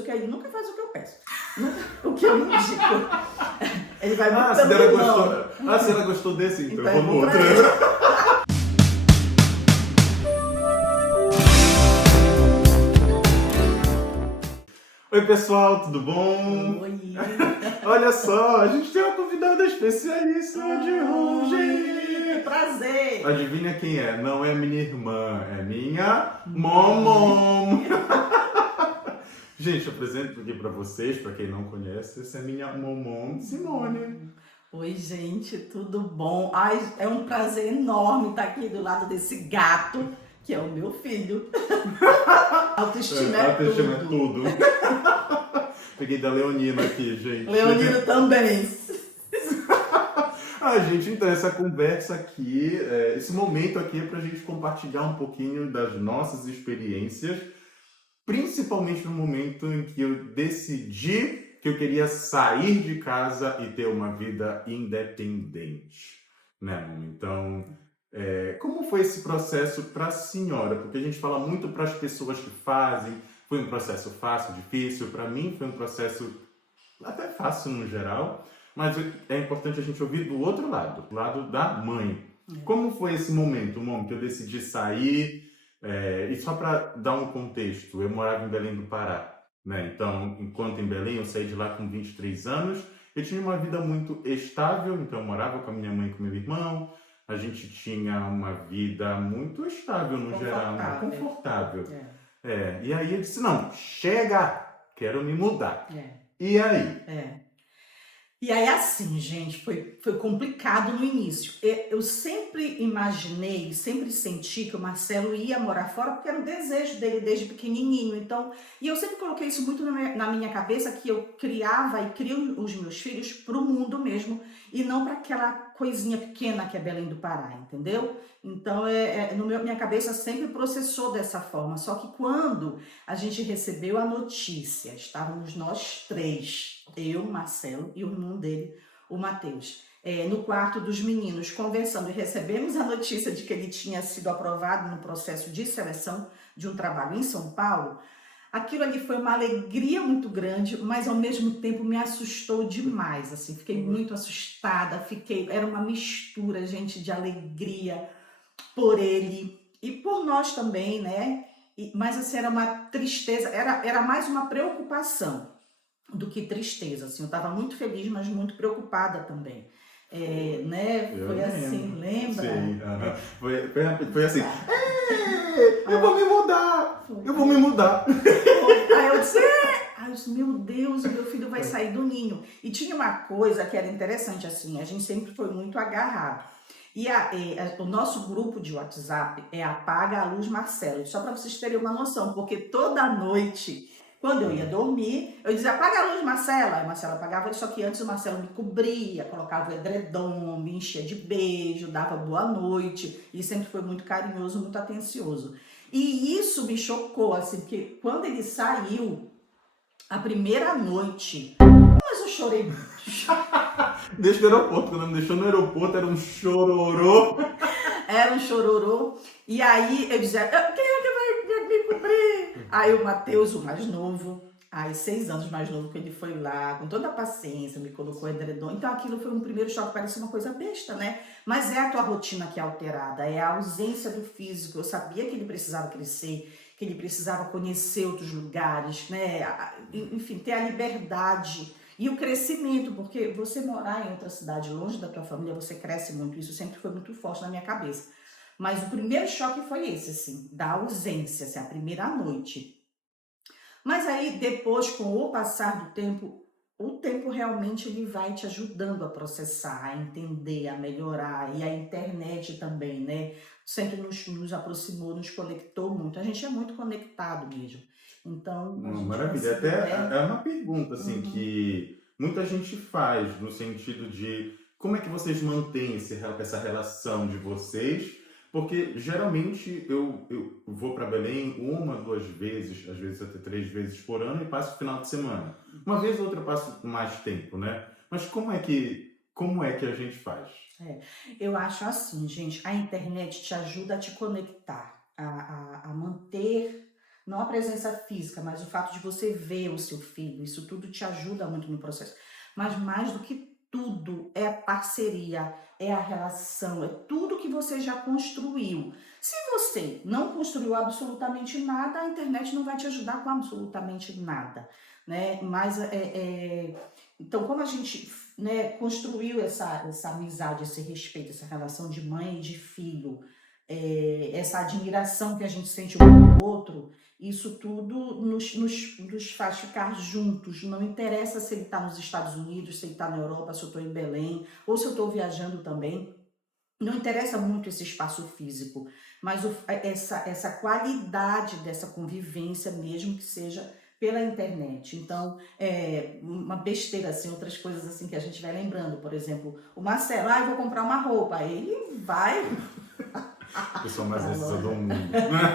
que ele nunca faz o que eu peço. O que eu indico. Ele vai muito se ela gostou. se ela gostou desse, então Então, eu vou no pra outro. ele. Oi pessoal, tudo bom? Oi. Olha só, a gente tem uma convidada especialíssima de Que hoje. prazer. Adivinha quem é? Não é minha irmã, é minha momom. Gente, eu apresento aqui pra vocês, pra quem não conhece, essa é minha momom Simone. Oi, gente, tudo bom? Ai, é um prazer enorme estar aqui do lado desse gato, que é o meu filho. Autoestima é Autoestima é tudo. tudo. Peguei da Leonina aqui, gente. Leonino também. Gente, então essa conversa aqui, esse momento aqui é pra gente compartilhar um pouquinho das nossas experiências, principalmente no momento em que eu decidi que eu queria sair de casa e ter uma vida independente, né, Mom? Então, como foi esse processo para a senhora? Porque a gente fala muito para as pessoas que fazem, foi um processo fácil, difícil. Para mim foi um processo até fácil no geral, mas é importante a gente ouvir do outro lado, do lado da mãe. Como foi esse momento, Mom, que eu decidi sair? E só para dar um contexto, eu morava em Belém do Pará, né? Então, enquanto em Belém, eu saí de lá com 23 anos, eu tinha uma vida muito estável, então eu morava com a minha mãe e com meu irmão, a gente tinha uma vida muito estável no geral, né? Confortável. E aí eu disse, não, chega, quero me mudar. E aí? E aí, assim, gente, foi complicado no início. Eu sempre imaginei, sempre senti que o Marcelo ia morar fora, porque era um desejo dele desde pequenininho. Então, e eu sempre coloquei isso muito na minha cabeça, que eu criava e crio os meus filhos para o mundo mesmo, e não para aquela coisinha pequena que é Belém do Pará, entendeu? Então, minha cabeça sempre processou dessa forma. Só que quando a gente recebeu a notícia, estávamos nós três, eu, Marcelo e o irmão dele, o Matheus, no quarto dos meninos, conversando, e recebemos a notícia de que ele tinha sido aprovado no processo de seleção de um trabalho em São Paulo. Aquilo ali foi uma alegria muito grande, mas ao mesmo tempo me assustou demais, assim, fiquei muito assustada, era uma mistura, gente, de alegria por ele e por nós também, né? Mas assim, era uma tristeza, era mais uma preocupação do que tristeza, assim, eu estava muito feliz, mas muito preocupada também, né? Foi assim, lembra? Sim, foi assim, eu vou me mudar, eu vou me mudar. Aí eu disse, meu Deus, o meu filho vai sair do ninho. E tinha uma coisa que era interessante, assim, a gente sempre foi muito agarrado. E o nosso grupo de WhatsApp é Apaga a Luz Marcelo, só para vocês terem uma noção, porque toda noite, quando eu ia dormir, eu dizia, apaga a luz, Marcela. Aí a Marcela apagava, só que antes o Marcelo me cobria, colocava o edredom, me enchia de beijo, dava boa noite. Ele sempre foi muito carinhoso, muito atencioso. E isso me chocou, assim, porque quando ele saiu, a primeira noite, mas eu chorei muito. Deixa no aeroporto, quando me deixou no aeroporto era um chororô. Era um chororô. E aí eu dizia, quem é que vai me cobrir? Aí o Matheus, o mais novo, 6 anos mais novo, que ele foi lá, com toda a paciência, me colocou edredom. Então aquilo foi um primeiro choque, parecia uma coisa besta, né? Mas é a tua rotina que é alterada, é a ausência do físico. Eu sabia que ele precisava crescer, que ele precisava conhecer outros lugares, né? Enfim, ter a liberdade e o crescimento, porque você morar em outra cidade, longe da tua família, você cresce muito. Isso sempre foi muito forte na minha cabeça. Mas o primeiro choque foi esse, assim, da ausência, assim, a primeira noite. Mas aí, depois, com o passar do tempo, o tempo realmente ele vai te ajudando a processar, a entender, a melhorar. E a internet também, né? Sempre nos aproximou, nos conectou muito. A gente é muito conectado mesmo. Então, Maravilha. Até é uma pergunta, assim, que muita gente faz, no sentido de como é que vocês mantêm essa relação de vocês. Porque geralmente eu vou para Belém 1, 2 vezes, às vezes até 3 vezes por ano e passo o final de semana. Uma vez ou outra eu passo mais tempo, né? Mas como é que a gente faz? Eu acho assim, gente, a internet te ajuda a te conectar, a manter não a presença física, mas o fato de você ver o seu filho, isso tudo te ajuda muito no processo. Mas mais do que tudo é a parceria, é a relação, é tudo que você já construiu. Se você não construiu absolutamente nada, a internet não vai te ajudar com absolutamente nada, né? Mas então, como a gente, né, construiu essa amizade, esse respeito, essa relação de mãe e de filho, essa admiração que a gente sente um pelo outro, isso tudo nos faz ficar juntos. Não interessa se ele está nos Estados Unidos, se ele está na Europa, se eu estou em Belém, ou se eu estou viajando também. Não interessa muito esse espaço físico, mas essa qualidade dessa convivência, mesmo que seja pela internet. Então, uma besteira, assim, outras coisas assim que a gente vai lembrando. Por exemplo, o Marcelo, eu vou comprar uma roupa. Ele vai A pessoa mais pra necessita do loja, mundo.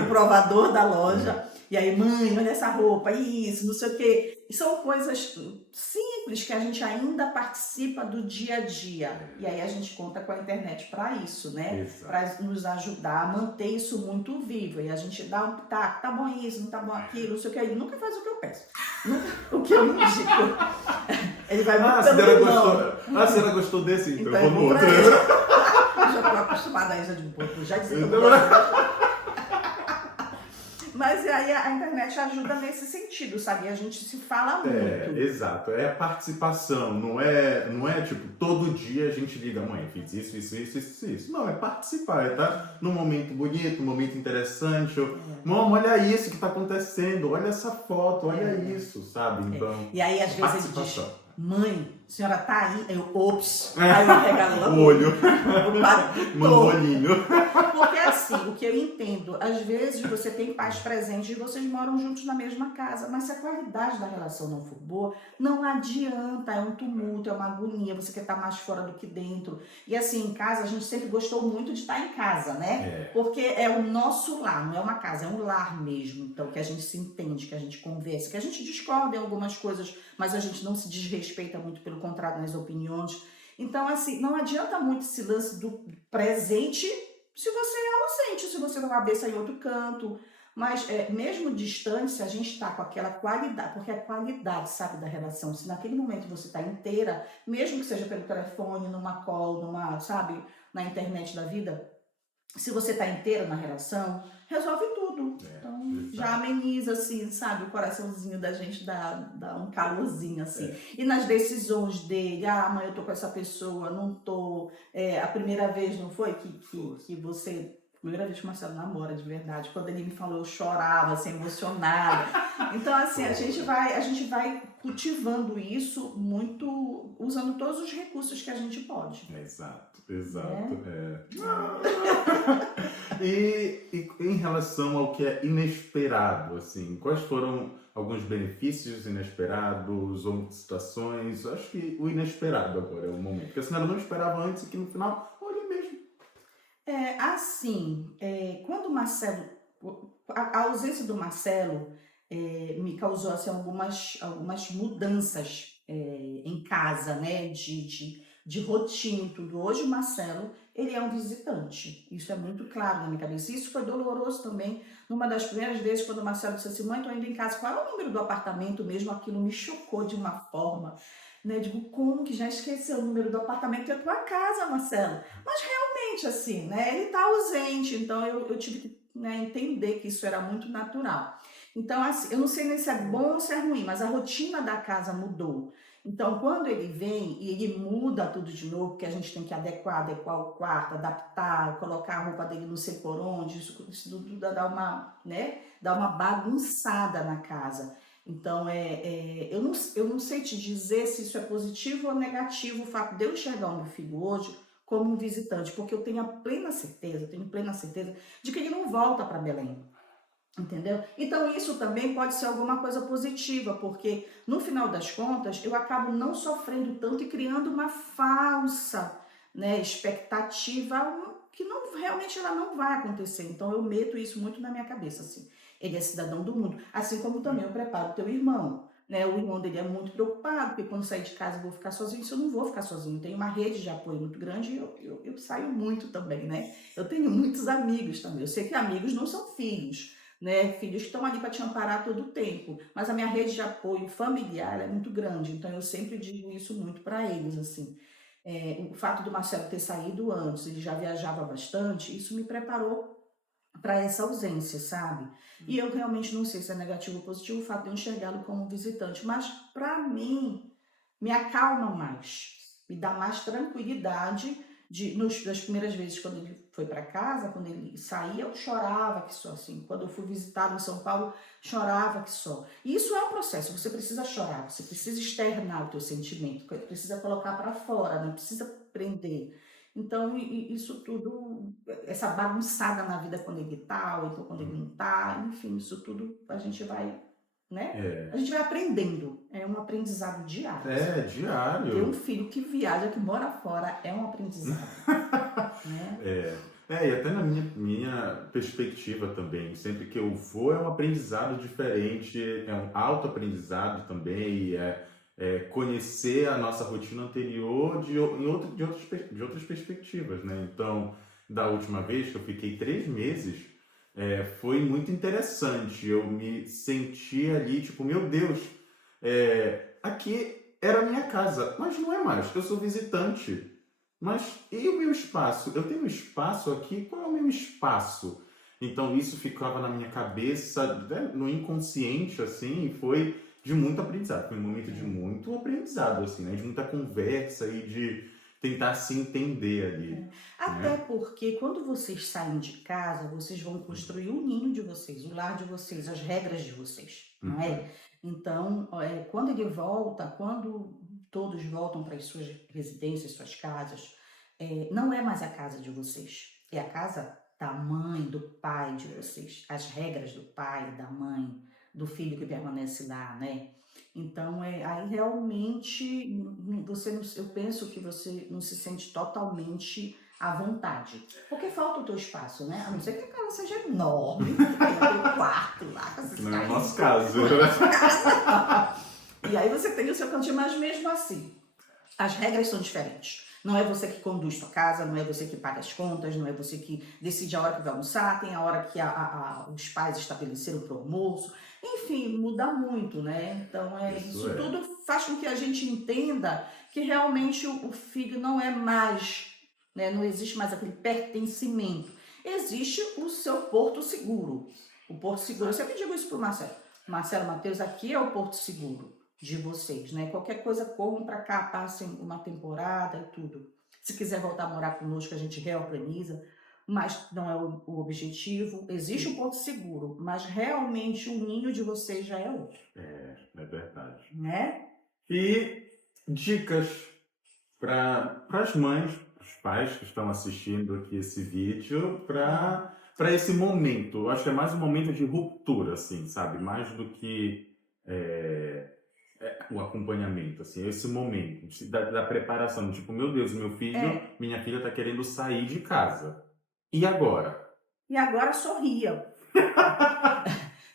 o provador da loja, e aí, mãe, olha essa roupa, isso, não sei o quê. E são coisas simples que a gente ainda participa do dia a dia. E aí a gente conta com a internet para isso, né? Exato. Para nos ajudar a manter isso muito vivo. E a gente dá um pitaco, tá bom isso, não tá bom aquilo, não sei o que. Ele nunca faz o que eu peço. O que eu indico. Ele vai A botando senhora não. gostou, a senhora gostou desse? Então, Então eu vamos vou pra outro. ele. Eu já tô acostumada a isso, já dizer que eu Então, gosto. Mas aí a internet ajuda nesse sentido, sabe? A gente se fala muito. Exato. É a participação. Não é tipo, todo dia a gente liga, mãe, fiz isso. Não, é participar, tá? Num momento bonito, num momento interessante. Mãe, olha isso que tá acontecendo, olha essa foto, olha isso, sabe? Então, E aí, às vezes, ele diz, participação. mãe, a senhora tá aí? Aí eu, ops. Aí eu arregalo logo O olho, o pato. mandolinho. Porque assim, o que eu entendo, às vezes você tem pais presentes e vocês moram juntos na mesma casa, mas se a qualidade da relação não for boa, não adianta, é um tumulto, é uma agonia, você quer estar mais fora do que dentro. E assim, em casa, a gente sempre gostou muito de estar em casa, né? Porque é o nosso lar, não é uma casa, é um lar mesmo. Então, que a gente se entende, que a gente conversa, que a gente discorda em algumas coisas, mas a gente não se desrespeita muito, pelo contrário, nas opiniões. Então, assim, não adianta muito esse lance do presente se você é ausente, se você com a cabeça em outro canto. Mas mesmo distante, se a gente está com aquela qualidade, porque a qualidade, sabe, da relação, se naquele momento você está inteira, mesmo que seja pelo telefone, numa call, sabe, na internet da vida, se você está inteira na relação, resolve tudo. Então, já ameniza, assim, sabe, o coraçãozinho da gente dá um calorzinho, assim. E nas decisões dele, mãe, eu tô com essa pessoa, não tô. A primeira vez, não foi que você. Primeira vez que o Marcelo namora, de verdade. Quando ele me falou, eu chorava, assim, emocionada. Então, assim, a gente vai cultivando isso muito, usando todos os recursos que a gente pode. Exato. E em relação ao que é inesperado, assim, quais foram alguns benefícios inesperados ou situações? Acho que o inesperado agora é o momento. Porque a senhora não esperava antes e que no final, olha mesmo. Quando o Marcelo, a ausência do Marcelo me causou assim, algumas mudanças em casa, né, de rotina e tudo. Hoje o Marcelo, ele é um visitante, isso é muito claro na minha cabeça. Isso foi doloroso também, numa das primeiras vezes, quando o Marcelo disse assim, mãe, tô indo em casa, qual é o número do apartamento mesmo? Aquilo me chocou de uma forma, né, eu digo, como que já esqueceu o número do apartamento? É a tua casa, Marcelo. Mas realmente, assim, né, ele tá ausente, então eu tive que, né, entender que isso era muito natural. Então, assim, eu não sei nem se é bom ou se é ruim, mas a rotina da casa mudou. Então, quando ele vem e ele muda tudo de novo, porque a gente tem que adequar o quarto, adaptar, colocar a roupa dele não sei por onde, isso tudo dá uma bagunçada na casa. Então, eu não sei te dizer se isso é positivo ou negativo, o fato de eu enxergar o meu filho hoje como um visitante, porque eu tenho plena certeza de que ele não volta para Belém. Entendeu? Então isso também pode ser alguma coisa positiva, porque no final das contas eu acabo não sofrendo tanto e criando uma falsa, né, expectativa que realmente ela não vai acontecer. Então eu meto isso muito na minha cabeça, assim. Ele é cidadão do mundo, assim como também eu preparo o teu irmão, né? O irmão dele é muito preocupado, porque quando sair de casa eu vou ficar sozinho. Isso eu não vou ficar sozinho, eu tenho uma rede de apoio muito grande e eu saio muito também, né? Eu tenho muitos amigos também. Eu sei que amigos não são filhos, né? Filhos que estão ali para te amparar todo o tempo. Mas a minha rede de apoio familiar é muito grande, então eu sempre digo isso muito para eles, assim. O fato do Marcelo ter saído antes, ele já viajava bastante, isso me preparou para essa ausência, sabe? E eu realmente não sei se é negativo ou positivo o fato de eu enxergá-lo como visitante, mas para mim me acalma mais, me dá mais tranquilidade das primeiras vezes quando ele foi para casa, quando ele saía, eu chorava que só, assim. Quando eu fui visitá-lo em São Paulo, chorava que só. E isso é um processo, você precisa chorar, você precisa externar o teu sentimento, precisa colocar para fora, não precisa prender. Então, isso tudo, essa bagunçada na vida quando ele tá, ou então quando ele não tá, enfim, isso tudo a gente vai, né? A É, gente vai aprendendo. É um aprendizado diário, é assim. Ter um diário. filho que viaja, que mora fora, é um aprendizado, né? E até na minha perspectiva também, sempre que eu vou é um aprendizado diferente, é um autoaprendizado também, é conhecer a nossa rotina anterior de outras perspectivas, né? Então, da última vez que eu fiquei 3 meses, foi muito interessante. Eu me senti ali, tipo, meu Deus, aqui era a minha casa, mas não é mais, eu sou visitante. Mas e o meu espaço? Eu tenho um espaço aqui, qual é o meu espaço? Então isso ficava na minha cabeça, né, no inconsciente, assim, e foi de muito aprendizado. Foi um momento de muito aprendizado, assim, né? De muita conversa e de tentar se entender ali, Até né? porque quando vocês saem de casa, vocês vão construir o ninho de vocês, o lar de vocês, as regras de vocês, não Uhum. é? Então, quando ele volta, quando todos voltam para as suas residências, suas casas, não é mais a casa de vocês, é a casa da mãe, do pai de vocês, as regras do pai, da mãe, do filho que permanece lá, né? Então, aí realmente você não, eu penso que você não se sente totalmente à vontade. Porque falta o teu espaço, né? A não ser que a casa seja enorme, que tenha teu quarto lá, com esses Não é o carrinhos. nosso caso. Não é a nossa casa. E aí você tem o seu cantinho, mas mesmo assim, as regras são diferentes. Não é você que conduz sua casa, não é você que paga as contas, não é você que decide a hora que vai almoçar, tem a hora que os pais estabeleceram para o almoço. Enfim, muda muito, né? Então, Isso isso é. tudo faz com que a gente entenda que realmente o filho não é mais, né? Não existe mais aquele pertencimento. Existe o seu porto seguro. O porto seguro, eu sempre digo isso para o Marcelo. Marcelo, Matheus, aqui é o porto seguro de vocês, né? Qualquer coisa, corram para cá, passem uma temporada e tudo. Se quiser voltar a morar conosco, a gente reorganiza, mas não é o objetivo. Existe o Porto Seguro, mas realmente o ninho de vocês já é outro, É verdade. né? E dicas para as mães, os pais que estão assistindo aqui esse vídeo, para esse momento. Eu acho que é mais um momento de ruptura, assim, sabe? Mais do que o acompanhamento, assim, esse momento da preparação. Tipo, meu Deus, minha filha está querendo sair de casa. E agora? E agora sorria.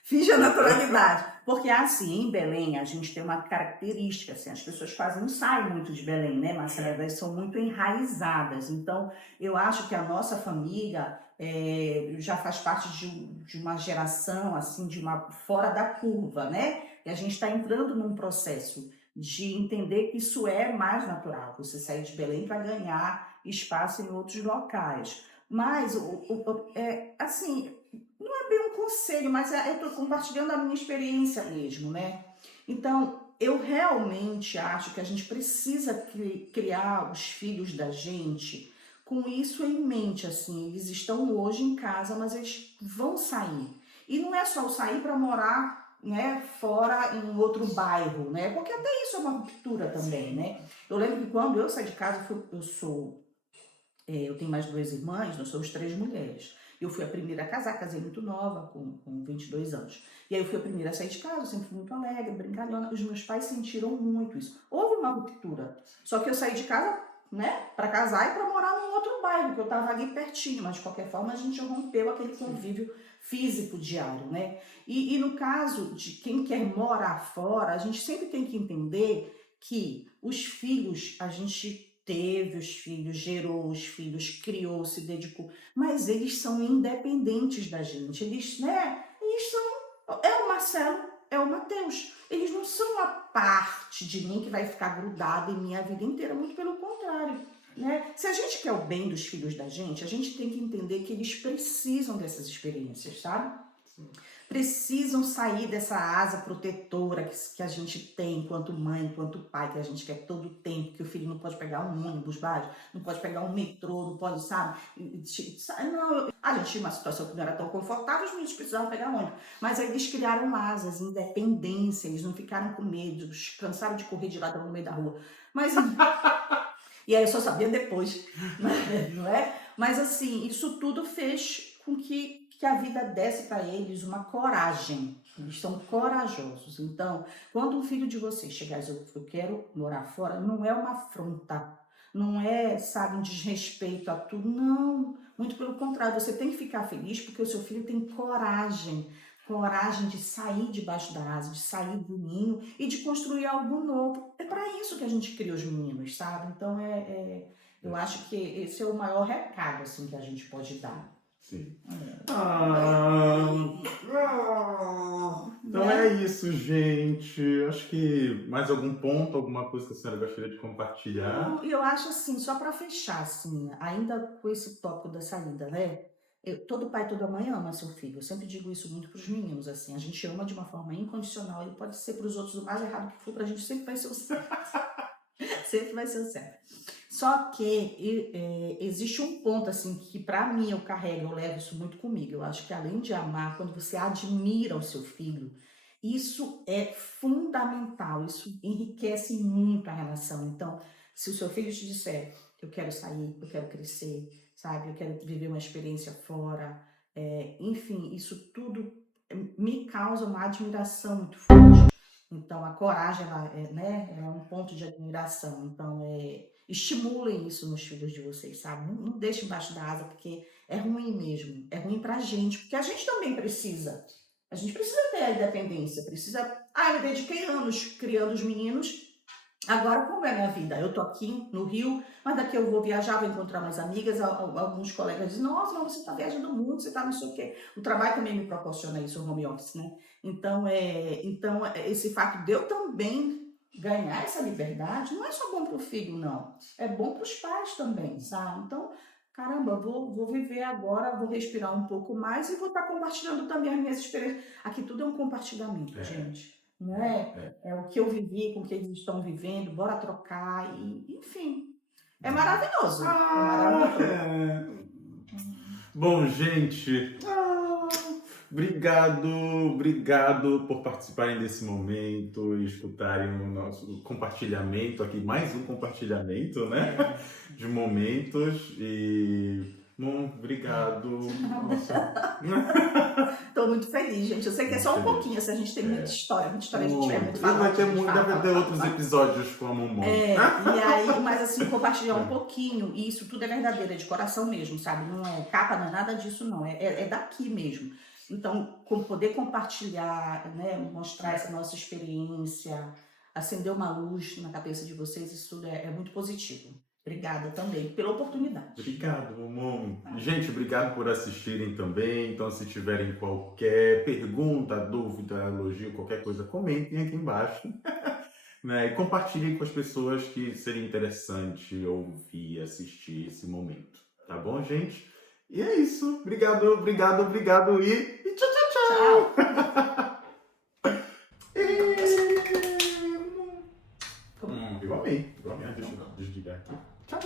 Finja naturalidade. Porque assim, em Belém, a gente tem uma característica, assim, as pessoas quase não saem muito de Belém, né, Marcela? Elas são muito enraizadas. Então, eu acho que a nossa família já faz parte de uma geração, assim, de uma fora da curva, né? E a gente está entrando num processo de entender que isso é mais natural. Você sair de Belém para ganhar espaço em outros locais. Mas, assim, bem um conselho, mas eu estou compartilhando a minha experiência mesmo, né? Então, eu realmente acho que a gente precisa criar os filhos da gente com isso em mente, assim, eles estão hoje em casa, mas eles vão sair. E não é só sair para morar, né, fora em outro bairro, né? Porque até isso é uma ruptura também, né? Eu lembro que quando eu saí de casa, eu tenho mais duas irmãs, nós somos três mulheres. Eu fui a primeira a casar, casei muito nova, com 22 anos. E aí eu fui a primeira a sair de casa, sempre fui muito alegre, brincalhona. Os meus pais sentiram muito isso. Houve uma ruptura. Só que eu saí de casa, né, para casar e para morar num outro bairro, que eu estava ali pertinho. Mas de qualquer forma a gente rompeu aquele convívio físico diário, né? E no caso de quem quer morar fora, a gente sempre tem que entender que os filhos, a gente teve os filhos, gerou os filhos, criou, se dedicou, mas eles são independentes da gente, eles É o Marcelo, é o Matheus. Eles não são uma parte de mim que vai ficar grudada em mim a vida inteira, muito pelo contrário. Né? Se a gente quer o bem dos filhos da gente, a gente tem que entender que eles precisam dessas experiências, sabe? Sim. Precisam sair dessa asa protetora que a gente tem enquanto mãe, enquanto pai, que a gente quer todo o tempo, que o filho não pode pegar um ônibus básico, não pode pegar um metrô, não pode, sabe? Não, a gente tinha uma situação que não era tão confortável, os meninos precisavam pegar ônibus. Mas aí eles criaram asas, independência, eles não ficaram com medo, cansaram de correr de lado no meio da rua. Mas... E aí eu só sabia depois, não é? Mas assim, isso tudo fez com que a vida desse para eles uma coragem. Eles são corajosos. Então, quando um filho de vocês chegar e dizer, eu quero morar fora, não é uma afronta, não é, sabe, um desrespeito a tudo, não. Muito pelo contrário, você tem que ficar feliz porque o seu filho tem coragem de sair debaixo da asa, de sair do ninho e de construir algo novo. É para isso que a gente cria os meninos, sabe? Então, eu acho que esse é o maior recado assim, que a gente pode dar. Sim. Então é isso, gente. Acho que mais algum ponto, alguma coisa que a senhora gostaria de compartilhar? Eu acho assim, só para fechar, assim, ainda com esse tópico da saída, né? Todo pai, toda mãe ama seu filho. Eu sempre digo isso muito para os meninos, assim. A gente ama de uma forma incondicional. Ele pode ser para os outros o mais errado que for, para a gente sempre vai ser o certo. Sempre vai ser o certo. Só que existe um ponto, assim, que para mim eu carrego, eu levo isso muito comigo. Eu acho que além de amar, quando você admira o seu filho, isso é fundamental. Isso enriquece muito a relação. Então, se o seu filho te disser, eu quero sair, eu quero crescer, sabe? Eu quero viver uma experiência fora. Enfim, isso tudo me causa uma admiração muito forte. Então, a coragem, ela é um ponto de admiração. Então, estimulem isso nos filhos de vocês, sabe? Não deixem embaixo da asa, porque é ruim mesmo. É ruim pra gente, porque a gente também precisa. A gente precisa ter a independência, precisa... eu me dediquei anos criando os meninos. Agora, como é a minha vida? Eu tô aqui no Rio, mas daqui eu vou viajar, vou encontrar umas amigas, alguns colegas dizem, nossa, mas você tá viajando o mundo, você tá não sei o quê. O trabalho também me proporciona isso, o home office, né? Então, esse fato de eu também ganhar essa liberdade, não é só bom pro filho, não. É bom pros pais também, sabe? Então, caramba, vou viver agora, vou respirar um pouco mais e vou estar compartilhando também as minhas experiências. Aqui tudo é um compartilhamento, gente. Não é? É o que eu vivi, com o que eles estão vivendo, bora trocar, e, enfim. É maravilhoso. É maravilhoso. Bom, gente, obrigado por participarem desse momento e escutarem o nosso compartilhamento aqui, mais um compartilhamento, né? De momentos e... Bom, obrigado. Estou muito feliz, gente. Eu sei que é só um pouquinho, assim, a gente tem muita história a gente vai muito falar. Vai ter outros episódios com a mamãe. E aí, mas assim, compartilhar um pouquinho, e isso tudo é verdadeiro, é de coração mesmo, sabe? Não é capa, não é nada disso, não. É daqui mesmo. Então, poder compartilhar, né, mostrar essa nossa experiência, acender uma luz na cabeça de vocês, isso tudo é muito positivo. Obrigada também pela oportunidade. Obrigado, mamãe. Gente, obrigado por assistirem também. Então, se tiverem qualquer pergunta, dúvida, elogio, qualquer coisa, comentem aqui embaixo. Né? E compartilhem com as pessoas que seria interessante ouvir, assistir esse momento. Tá bom, gente? E é isso. Obrigado e tchau, tchau, tchau. Eu amei. Deixa eu desligar aqui. Tchau.